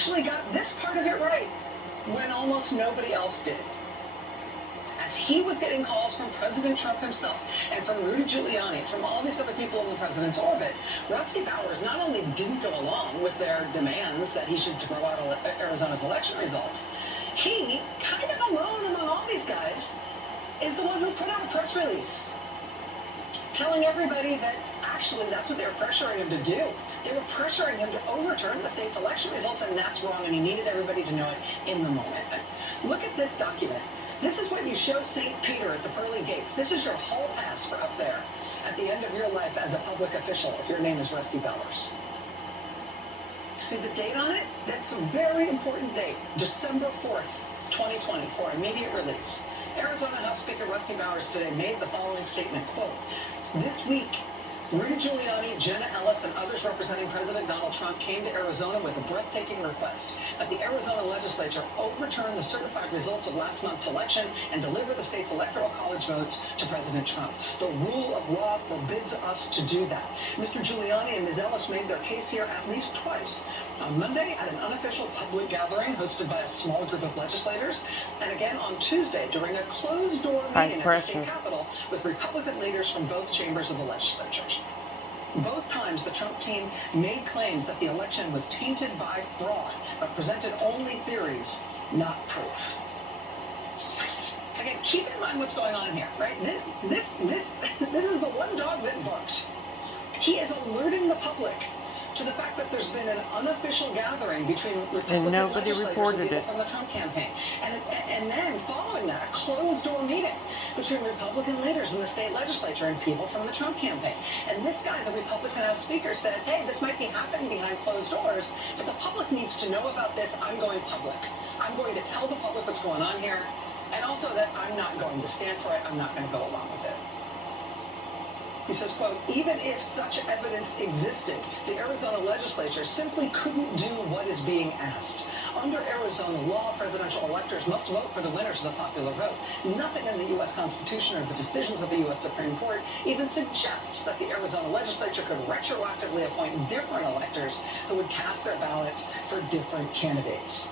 actually got this part of it right when almost nobody else did. As he was getting calls from President Trump himself and from Rudy Giuliani, from all these other people in the president's orbit, Rusty Bowers not only didn't go along with their demands that he should throw out Arizona's election results, he, kind of alone among all these guys, is the one who put out a press release telling everybody that actually that's what they were pressuring him to do. They were pressuring him to overturn the state's election results, and that's wrong, and he needed everybody to know it in the moment. Look at this document. This is what you show St. Peter at the pearly gates. This is your hall pass for up there at the end of your life as a public official if your name is Rusty Bowers. See the date on it? That's a very important date, December 4th, 2020, for immediate release. Arizona House Speaker Rusty Bowers today made the following statement, quote, "This week, Rudy Giuliani, Jenna Ellis, and others representing President Donald Trump came to Arizona with a breathtaking request that the Arizona legislature overturn the certified results of last month's election and deliver the state's electoral college votes to President Trump. The rule of law forbids us to do that." Mr. Giuliani and Ms. Ellis made their case here at least twice. On Monday at an unofficial public gathering hosted by a small group of legislators, and again on Tuesday during a closed-door meeting at the state capitol with Republican leaders from both chambers of the legislature. Both times, the Trump team made claims that the election was tainted by fraud, but presented only theories, not proof. Again, keep in mind what's going on here, right? This is the one dog that barked. He is alerting the public to the fact that there's been an unofficial gathering between Republican legislators and people from the Trump campaign. And then, following that, a closed-door meeting between Republican leaders in the state legislature and people from the Trump campaign. And this guy, the Republican House Speaker, says, hey, this might be happening behind closed doors, but the public needs to know about this. I'm going public. I'm going to tell the public what's going on here, and also that I'm not going to stand for it. I'm not going to go along with it. He says, quote, "Even if such evidence existed, the Arizona legislature simply couldn't do what is being asked. Under Arizona law, presidential electors must vote for the winners of the popular vote. Nothing in the U.S. Constitution or the decisions of the U.S. Supreme Court even suggests that the Arizona legislature could retroactively appoint different electors who would cast their ballots for different candidates.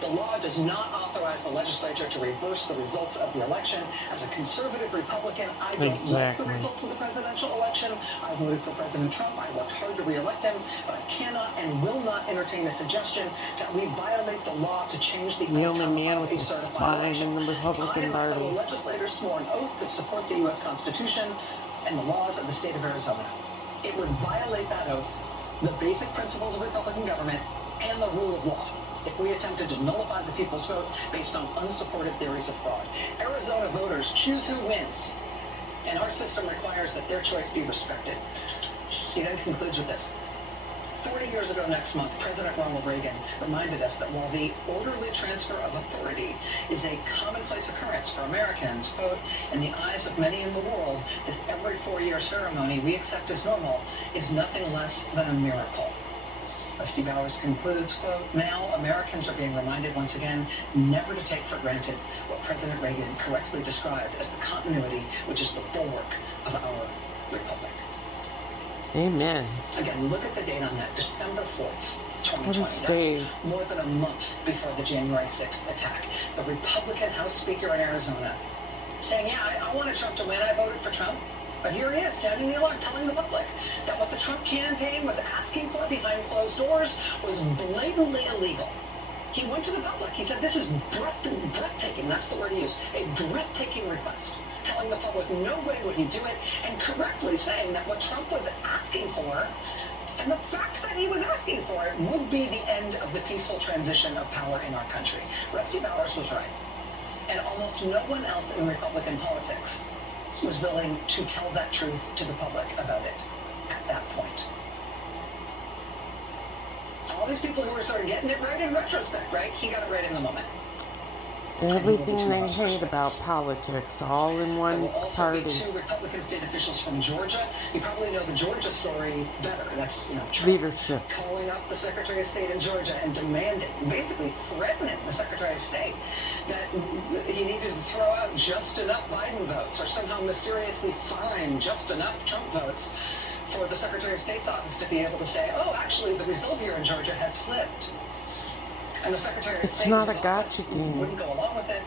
The law does not authorize the legislature to reverse the results of the election. As a conservative Republican, I don't like the results of the presidential election. I voted for President Trump. I worked hard to re-elect him, but I cannot and will not entertain the suggestion that we violate the law to change the outcome of a certified election. I and my fellow legislators swore an oath to support the U.S. Constitution and the laws of the state of Arizona. It would violate that oath, the basic principles of Republican government, and the rule of law if we attempted to nullify the people's vote based on unsupported theories of fraud. Arizona voters choose who wins, and our system requires that their choice be respected." He then concludes with this. 40 years ago next month, President Ronald Reagan reminded us that while the orderly transfer of authority is a commonplace occurrence for Americans, quote, "in the eyes of many in the world, this every 4-year ceremony we accept as normal is nothing less than a miracle." Rusty Bowers concludes, quote, "Now Americans are being reminded once again never to take for granted what President Reagan correctly described as the continuity which is the bulwark of our republic." Amen. Again, look at the date on that, December 4th, 2020. That's more than a month before the January 6th attack. The Republican House Speaker in Arizona saying, yeah, I wanted Trump to win. I voted for Trump. But here he is, sounding the alarm, telling the public that what the Trump campaign was asking for behind closed doors was blatantly illegal. He went to the public. He said, this is breathtaking. That's the word he used. A breathtaking request. Telling the public no way would he do it, and correctly saying that what Trump was asking for, and the fact that he was asking for it, would be the end of the peaceful transition of power in our country. Rusty Bowers was right. And almost no one else in Republican politics was willing to tell that truth to the public about it at that point. All these people who were sort of getting it right in retrospect, right? He got it right in the moment. Everything they hate about politics, all in one party. Two Republican state officials from Georgia. You probably know the Georgia story better. That's, Trump leadership calling up the Secretary of State in Georgia and demanding, basically threatening the Secretary of State that he needed to throw out just enough Biden votes or somehow mysteriously find just enough Trump votes for the Secretary of State's office to be able to say, oh, actually, the result here in Georgia has flipped. And the Secretary of It's State not in a his office gotcha game. wouldn't go along with it.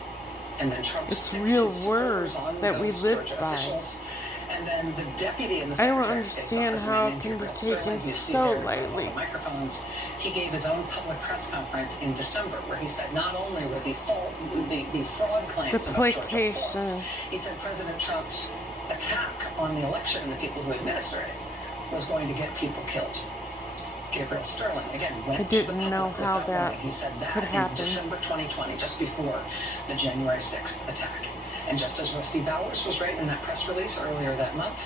And then Trump It's sticked real his words spurs on that we those live Georgia by. officials. And then the deputy in the I don't Secretary of State's understand office, a how man it named can be Gabriel taken Sterling, who you see so here in front of all lightly. the microphones, he gave his own public press conference in December where he said not only were the fraud claims about Georgia false, he said President Trump's attack on the election and the people who administer it was going to get people killed. Gabriel Sterling, again, went to the public know with how that that warning. He said that could in happen. December 2020, just before the January 6th attack. And just as Rusty Bowers was right in that press release earlier that month,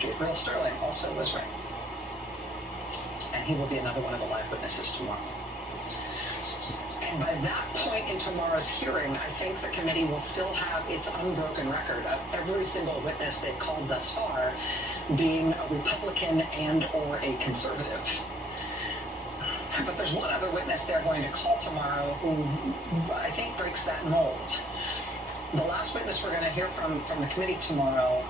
Gabriel Sterling also was right. And he will be another one of the live witnesses tomorrow. And by that point in tomorrow's hearing, I think the committee will still have its unbroken record of every single witness they've called thus far being a Republican and or a conservative. But there's one other witness they're going to call tomorrow who I think breaks that mold. The last witness we're going to hear from the committee tomorrow,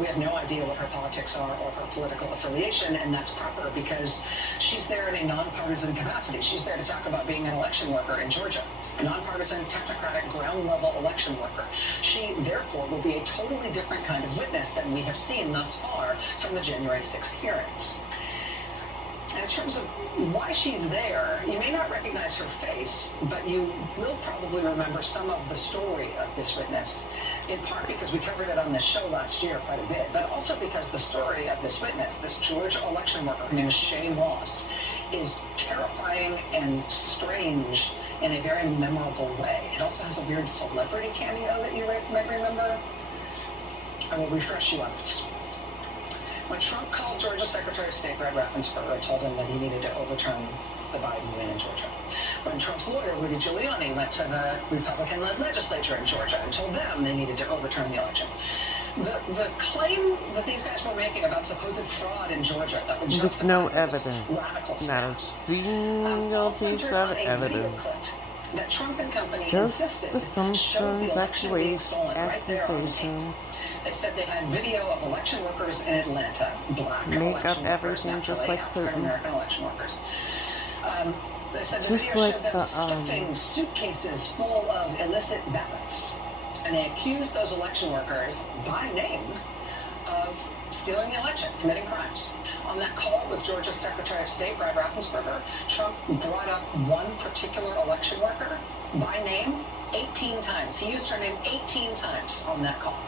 we have no idea what her politics are or her political affiliation, and that's proper because she's there in a nonpartisan capacity. She's there to talk about being an election worker in Georgia, a nonpartisan, technocratic, ground-level election worker. She, therefore, will be a totally different kind of witness than we have seen thus far from the January 6th hearings. And in terms of why she's there, you may not recognize her face, but you will probably remember some of the story of this witness, in part because we covered it on this show last year quite a bit, but also because the story of this witness, this Georgia election worker, her name is Shay Moss, is terrifying and strange in a very memorable way. It also has a weird celebrity cameo that you might remember. I will refresh you on this. When Trump called Georgia Secretary of State Brad Raffensperger and told him that he needed to overturn the Biden win in Georgia. When Trump's lawyer, Rudy Giuliani, went to the Republican-led legislature in Georgia and told them they needed to overturn the election. The claim that these guys were making about supposed fraud in Georgia that would justify With no those evidence, radical not a steps, single piece centered of on a video evidence. clip that Trump and company Just insisted showed the assumptions, election being stolen right there on tape. accusations. They said they had video of election workers in Atlanta, black Make election up workers, everything naturally, just like African Putin. American election workers. They said the Just video like showed them the, stuffing suitcases full of illicit ballots. And they accused those election workers by name of stealing the election, committing crimes. On that call with Georgia's Secretary of State, Brad Raffensperger, Trump brought up one particular election worker by name 18 times. He used her name 18 times on that call.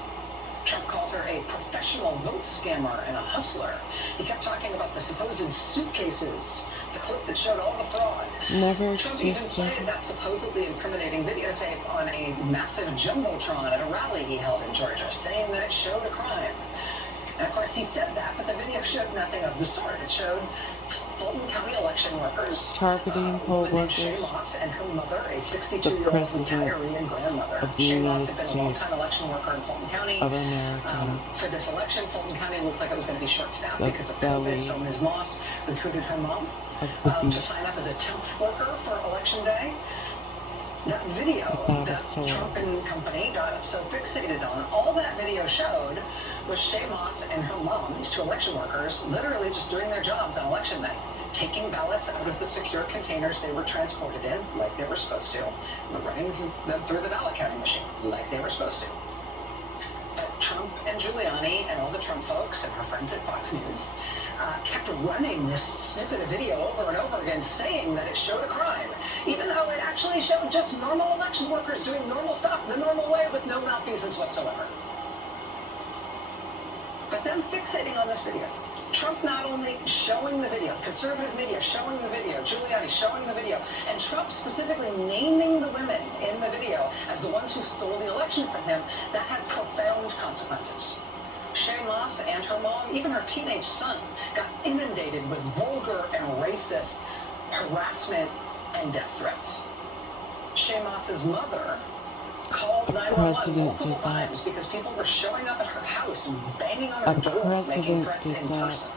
Trump called her a professional vote scammer and a hustler. He kept talking about the supposed suitcases, the clip that showed all the fraud. Never Trump even existed. played that supposedly incriminating videotape on a massive jumbotron at a rally he held in Georgia, saying that it showed a crime. And of course he said that, but the video showed nothing of the sort. It showed Fulton County election workers Targeting poll named Shay workers. Moss and her mother, a The 62-year-old President retiree and grandmother. of the Shay Moss United had been a long-time States election worker in Fulton County. of America. For this election, Fulton County looked like it was going to be short-staffed The because of belly COVID, so Ms. Moss recruited her mom of the to beast. sign up as a temp worker for Election Day. That video that Trump and company got so fixated on, all that video showed was Shay Moss and her mom, these two election workers, literally just doing their jobs on Election Day, taking ballots out of the secure containers they were transported in, like they were supposed to, and running them through the ballot counting machine, like they were supposed to. But Trump and Giuliani and all the Trump folks and her friends at Fox News kept running this snippet of video over and over again, saying that it showed a crime, even though it actually showed just normal election workers doing normal stuff the normal way with no malfeasance whatsoever. But them fixating on this video, Trump not only showing the video, conservative media showing the video, Giuliani showing the video, and Trump specifically naming the women in the video as the ones who stole the election from him, that had profound consequences. Shay Moss and her mom, even her teenage son, got inundated with vulgar and racist harassment and death threats. Shay Moss's mother called 911 multiple times because people were showing up at her house and banging on her door, making threats in person.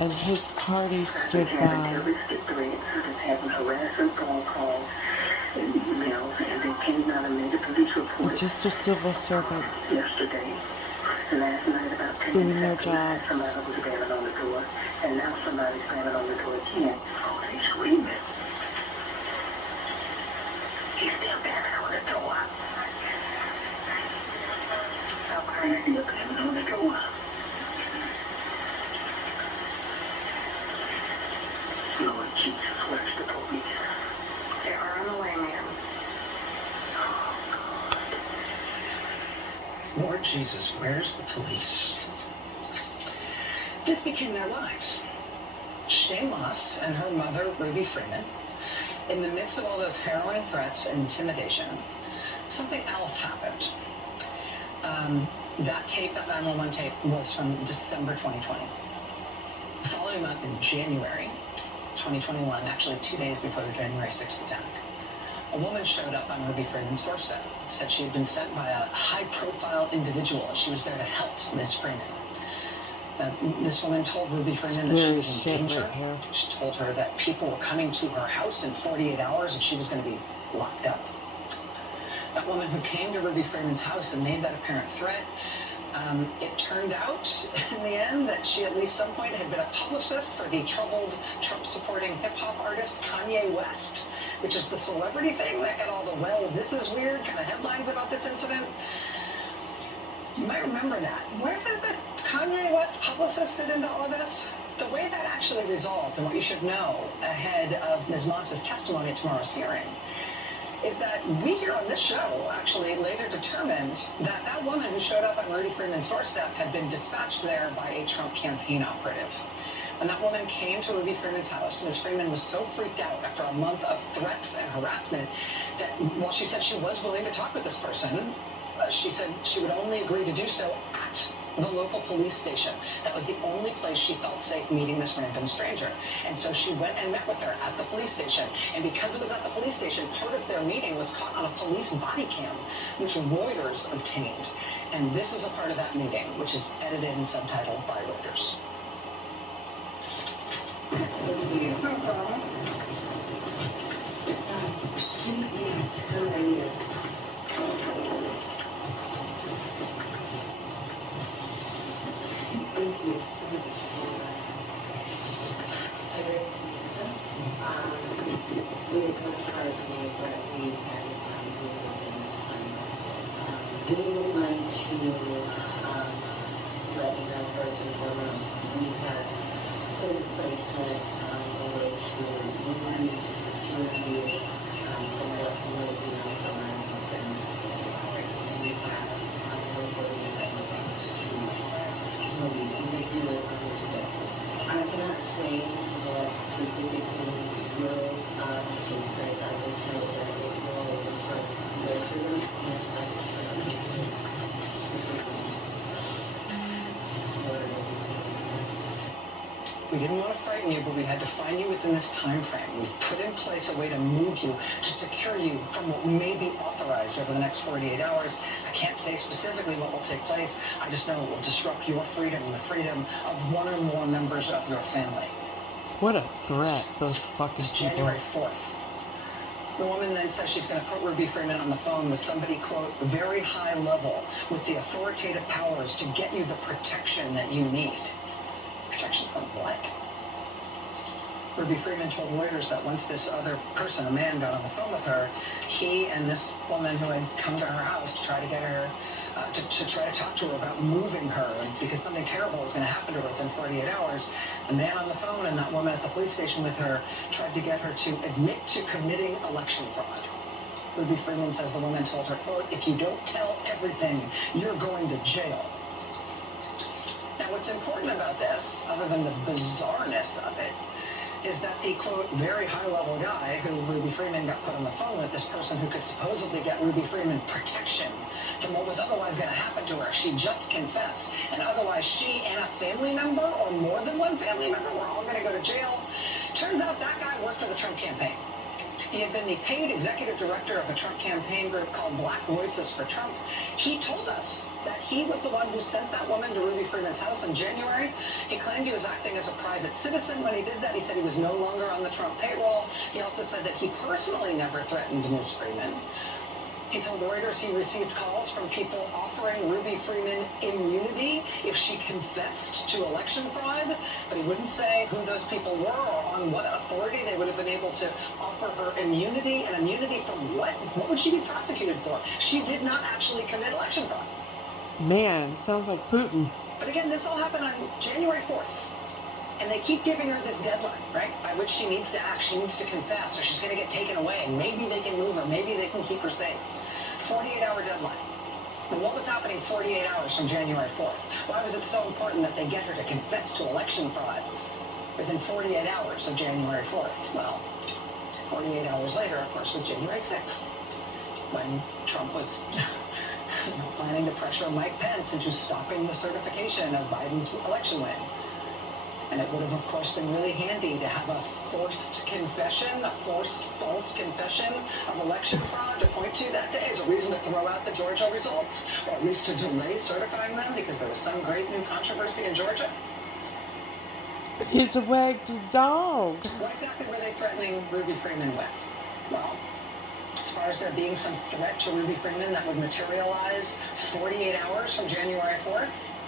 And his party stood by. Having harassment phone calls and emails, and they came out and made a police report. Just a civil servant. Yesterday. Last night, about 10 doing their jobs. Somebody was banging on the door, and now somebody's banging on the door again. Oh, they screaming. Jesus, where's the police? This became their lives. Shane Moss and her mother, Ruby Freeman, in the midst of all those harrowing threats and intimidation, something else happened. That tape, that 911 tape, was from December 2020. The following month, in January 2021, actually 2 days before the January 6th attack, a woman showed up on Ruby Freeman's doorstep, said she had been sent by a high-profile individual, and she was there to help Ms. Freeman. This woman told Ruby Freeman that she was in danger. She told her that people were coming to her house in 48 hours and she was going to be locked up. That woman who came to Ruby Freeman's house and made that apparent threat, it turned out in the end that she at least some point had been a publicist for the troubled Trump-supporting hip-hop artist Kanye West, which is the celebrity thing that got all the, well, this is weird kind of headlines about this incident. You might remember that. Where did the Kanye West publicist fit into all of this? The way that actually resolved, and what you should know ahead of Ms. Moss's testimony at tomorrow's hearing, is that we here on this show actually later determined that that woman who showed up on Ruby Freeman's doorstep had been dispatched there by a Trump campaign operative. When that woman came to Ruby Freeman's house, Ms. Freeman was so freaked out after a month of threats and harassment that while she said she was willing to talk with this person, she said she would only agree to do so at the local police station. That was the only place she felt safe meeting this random stranger. And so she went and met with her at the police station. And because it was at the police station, part of their meeting was caught on a police body cam, which Reuters obtained. And this is a part of that meeting, which is edited and subtitled by Reuters. We would like to let you know first and foremost, we have put in place that a way to move you, to secure you from what will be on the line of them. And we have nobody that belongs to move you. We do it understand. I cannot say what specifically will take place. I just know that it will disrupt racism and We didn't want to frighten you, but we had to find you within this time frame. We've put in place a way to move you, to secure you from what may be authorized over the next 48 hours. I can't say specifically what will take place. I just know it will disrupt your freedom and the freedom of one or more members of your family. What a threat, those fucking It's people. January 4th. The woman then says she's going to put Ruby Freeman on the phone with somebody, quote, very high level with the authoritative powers to get you the protection that you need. Protection from what? Ruby Freeman told Reuters that once this other person, a man, got on the phone with her, he and this woman who had come to her house to try to get her, to try to talk to her about moving her, because something terrible was going to happen to her within 48 hours. The man on the phone and that woman at the police station with her tried to get her to admit to committing election fraud. Ruby Freeman says the woman told her, quote, if you don't tell everything, you're going to jail. Now, what's important about this, other than the bizarreness of it, is that the, quote, very high-level guy who Ruby Freeman got put on the phone with, this person who could supposedly get Ruby Freeman protection from what was otherwise going to happen to her if she just confessed, and otherwise she and a family member, or more than one family member, were all going to go to jail. Turns out that guy worked for the Trump campaign. He had been the paid executive director of a Trump campaign group called Black Voices for Trump. He told us that he was the one who sent that woman to Ruby Freeman's house in January. He claimed he was acting as a private citizen when he did that. He said he was no longer on the Trump payroll. He also said that he personally never threatened Ms. Freeman. He told Reuters he received calls from people offering Ruby Freeman immunity if she confessed to election fraud, but he wouldn't say who those people were or on what authority they would have been able to offer her immunity. And immunity from what? What would she be prosecuted for? She did not actually commit election fraud. Man, sounds like Putin. But again, this all happened on January 4th. And they keep giving her this deadline, right, by which she needs to act, she needs to confess, or she's going to get taken away. Maybe they can move her, maybe they can keep her safe. 48-hour deadline. But what was happening 48 hours from January 4th? Why was it so important that they get her to confess to election fraud within 48 hours of January 4th? Well, 48 hours later, of course, was January 6th, when Trump was planning to pressure Mike Pence into stopping the certification of Biden's election win. And it would have, of course, been really handy to have a forced confession, a forced false confession of election fraud to point to that day as a reason to throw out the Georgia results, or at least to delay certifying them because there was some great new controversy in Georgia. He's a wagged dog. What exactly were they threatening Ruby Freeman with? Well, as far as there being some threat to Ruby Freeman that would materialize 48 hours from January 4th,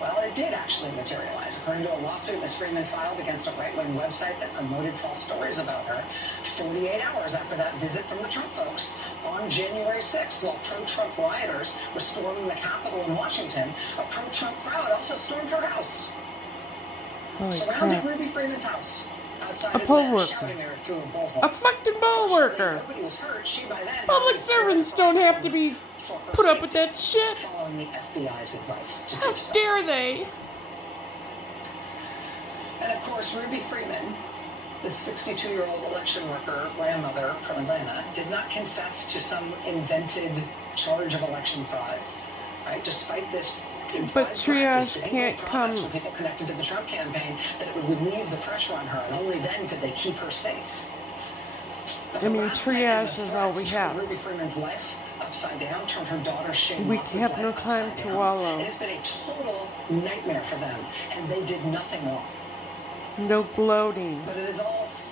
well, it did actually materialize. According to a lawsuit Ms. Freeman filed against a right-wing website that promoted false stories about her, 48 hours after that visit from the Trump folks, on January 6th, while pro-Trump rioters were storming the Capitol in Washington, a pro-Trump crowd also stormed her house. Holy Surrounded crap. Ruby Freeman's house. Outside A of poll them, worker. shouting at her through a bullhorn. A fucking poll worker. Nobody was hurt. She, by then, Public servants don't have to be for her put up with safety, that shit. following the FBI's advice to How do so. dare they? And of course, Ruby Freeman, the 62-year-old election worker, grandmother from Atlanta, did not confess to some invented charge of election fraud, right? Despite this But triage this can't promise come- from people connected to the Trump campaign that it would relieve the pressure on her, and only then could they keep her safe. But I the mean, harassment and the triage is all we threats have. turned Ruby Freeman's life upside down, turned her daughter Shane We Moss's have no life time upside to down. wallow. It has been a total nightmare for them, and they did nothing wrong. No gloating. But it is also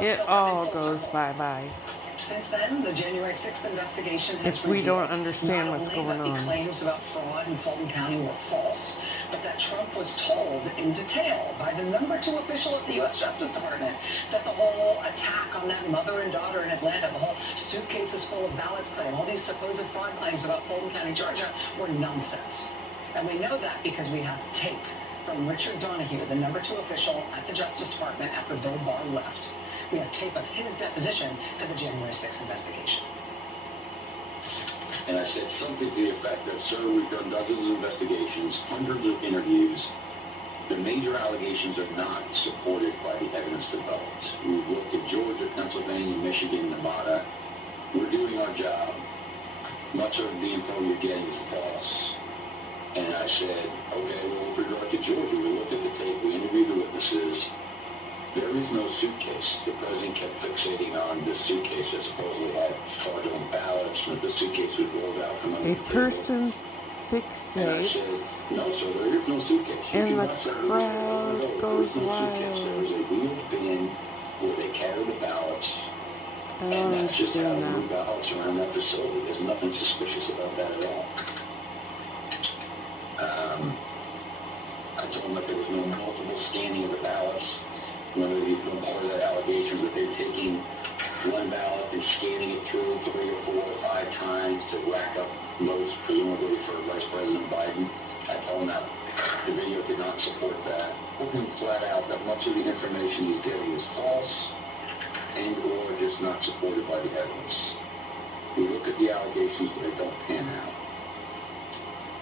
It still all coming full goes circle. bye-bye. Since then, the January 6th investigation has If we don't revealed understand not what's only going that on. the claims about fraud in Fulton County were false, but that Trump was told in detail by the #2 official at the U.S. Justice Department that the whole attack on that mother and daughter in Atlanta, the whole suitcases full of ballots claim, all these supposed fraud claims about Fulton County, Georgia, were nonsense. And we know that because we have tape from Richard Donahue, the #2 official at the Justice Department after Bill Barr left. We have tape of his deposition to the January 6th investigation. And I said something to the effect that, sir, we've done dozens of investigations, hundreds of interviews. The major allegations are not supported by the evidence developed. We've looked at Georgia, Pennsylvania, Michigan, Nevada. We're doing our job. Much of the info you're getting is false. And I said, okay, well, with regard to Georgia, we looked at the tape, we interviewed the witnesses. There is no suitcase. The president kept fixating on the suitcase that supposedly had fraudulent ballots, and the suitcase was rolled out from under A the table. person And I fixates, said, no, sir, there is no suitcase. You and the cannot say there is crowd no- goes there is no suitcase. There wild. is a wheeled bin where they carry the ballots, I and don't that's just how they understand move ballots around that facility. There's nothing suspicious about that at all. I told them that there was no multiple scanning of the ballots. One of the part of that allegation that they're taking one ballot and scanning it through 3 or 4 or 5 times to rack up votes, presumably for Vice President Biden. I told them that the video did not support that. Told him flat out that much of the information he's getting is false and or just not supported by the evidence. We look at the allegations, but they don't pan out.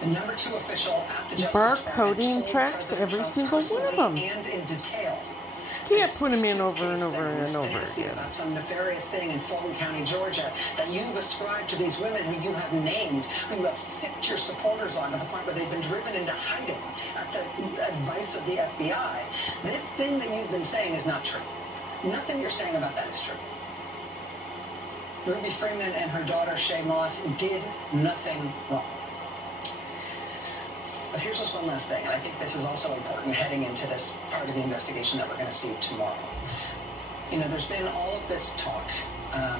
The #2 official at the Justice Barcoding Department told tracks President every Trump single one of personally them. and in detail. Can't put him in over and This over thing, and this over fantasy again. about some nefarious thing in Fulton County, Georgia, that you've ascribed to these women who you have named, who you have sicked your supporters on to the point where they've been driven into hiding at the advice of the FBI. This thing that you've been saying is not true. Nothing you're saying about that is true. Ruby Freeman and her daughter Shay Moss did nothing wrong. But here's just one last thing, and I think this is also important heading into this part of the investigation that we're going to see tomorrow. You know, there's been all of this talk. I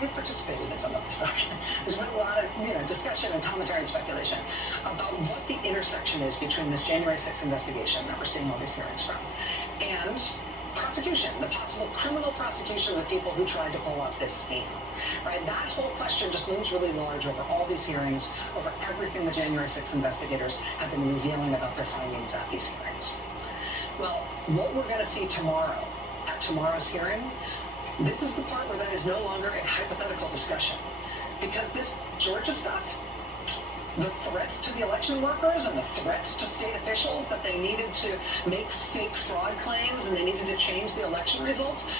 have participated in some of this talk. There's been a lot of discussion and commentary and speculation about what the intersection is between this January 6th investigation that we're seeing all these hearings from and prosecution, the possible criminal prosecution of the people who tried to pull off this scheme. Right? That whole question just looms really large over all these hearings, over everything the January 6th investigators have been revealing about their findings at these hearings. Well, what we're going to see tomorrow, at tomorrow's hearing, this is the part where that is no longer a hypothetical discussion. Because this Georgia stuff the threats to the election workers and the threats to state officials that they needed to make fake fraud claims and they needed to change the election results,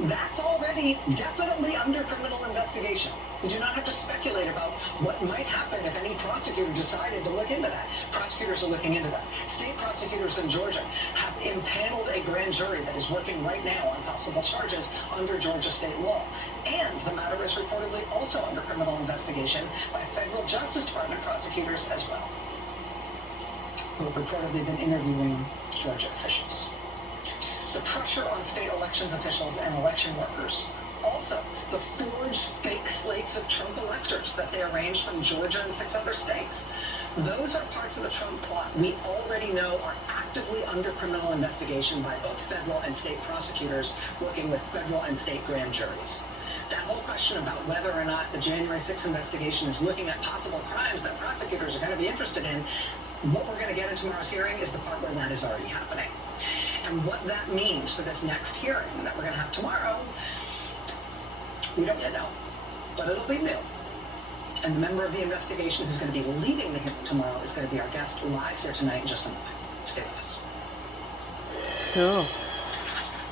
that's already definitely under criminal investigation. We do not have to speculate about what might happen if any prosecutor decided to look into that. Prosecutors are looking into that. State prosecutors in Georgia have impaneled a grand jury that is working right now on possible charges under Georgia state law. And the matter is reportedly also under criminal investigation by federal Justice Department prosecutors as well, who have reportedly been interviewing Georgia officials. The pressure on state elections officials and election workers. Also, the forged fake slates of Trump electors that they arranged from Georgia and 6 other states. Those are parts of the Trump plot we already know are actively under criminal investigation by both federal and state prosecutors working with federal and state grand juries. That whole question about whether or not the January 6th investigation is looking at possible crimes that prosecutors are going to be interested in, what we're going to get in tomorrow's hearing is the part where that is already happening. And what that means for this next hearing that we're going to have tomorrow, we don't yet know, but it'll be new. And the member of the investigation who's going to be leading the hearing tomorrow is going to be our guest live here tonight in just a moment. Stay with us. Cool.